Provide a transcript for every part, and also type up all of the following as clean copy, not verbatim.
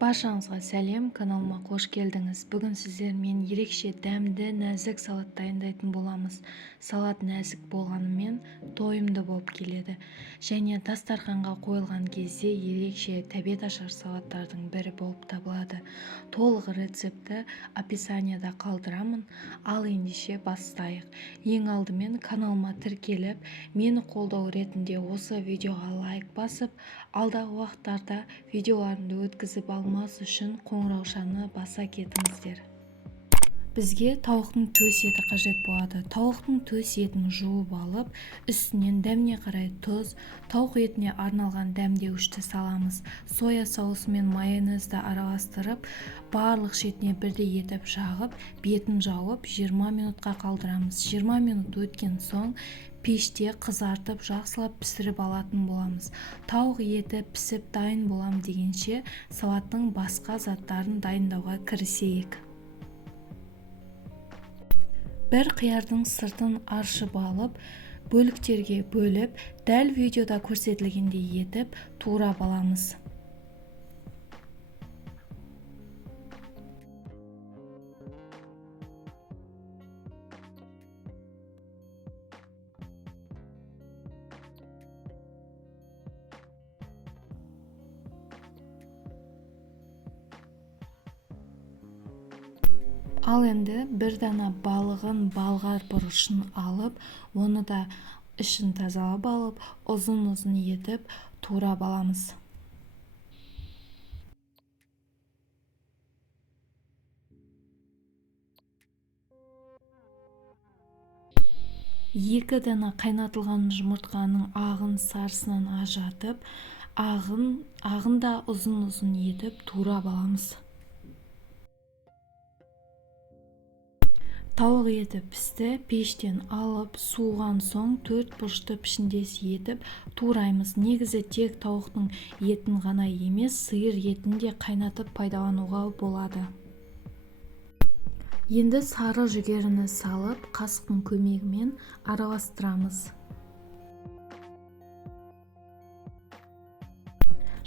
Баршаңызға сәлем, каналыма қош келдіңіз. Бүгін сіздермен ерекше дәмді, нәзік салат дайындайтын боламыз. Салат нәзік болғанымен тойымды болып келеді. Және дастарханға қойылған кезде ерекше тәбет ашар салаттардың бірі болып табылады. Толық рецепті описанияда қалдырамын. Ал ендеше бастайық. Ең алдымен каналыма тіркеліп, мені қолдау ретінде осы видеоға лайк басып, алдағы уақыттарда видеоларымды өткізіп алмас үшін қоңыраушаны баса кетіңіздер. Бізге тауықтың төс еті қажет болады. Тауықтың төс етін жуып алып, үстінен дәміне қарай тұз, тауық етіне арналған дәмдеуішті саламыз. Соя соусы мен майонезді араластырып, барлық шетіне бірдей етіп жағып, бетін жауып 20 минутқа қалдырамыз. 20 минут өткен соң пеште қызартып жақсылап пісіріп алатын боламыз. Тауық еті пісіп дайын болам дегенше салаттың басқа заттарын дайындауға кірісейік. Бір қиярдың сыртын аршып алып, бөліктерге бөліп, дәл видеода көрсетілгендей етіп турап аламыз. Ал енді бір дана балығын балғар бұрышын алып, оны да ішін тазалап алып, ұзын-ұзын етіп турап аламыз. Екі дана қайнатылған жұмыртқаның ағын сарысынан ажыратып, ағын да ұзын-ұзын етіп турап аламыз. Тауық еті пісті, пештен алып, суыған соң 4 бұрышты пішіндес етіп тураймыз. Негізі тек тауықтың етін ғана емес, сиыр етін де қайнатып пайдалануға болады. Енді сары жүгеріні салып, қасықтың көмегімен араластырамыз.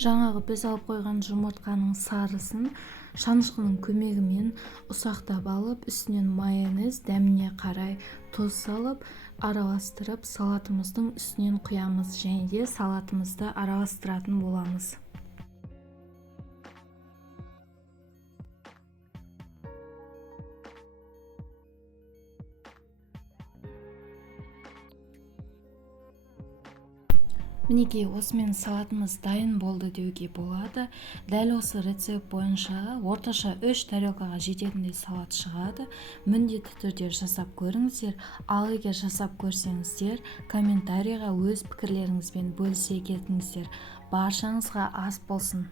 Жаңағы біз алып қойған жұмыртқаның сарысын шанышқының көмегімен ұсақтап алып, үстінен майонез, дәміне қарай тұз салып, араластырып, салатымыздың үстінен құямыз және де салатымызды араластыратын боламыз. Мінекей, осымен салатымыз дайын болды деуге болады. Дәл осы рецепт бойынша орташа 3 тарелкаға жететіндей салат шығады. Міндетті түрде жасап көріңіздер. Ал егер жасап көрсеңіздер, комментарийға өз пікірлеріңізбен бөлісе кетіңіздер. Баршаңызға ас болсын.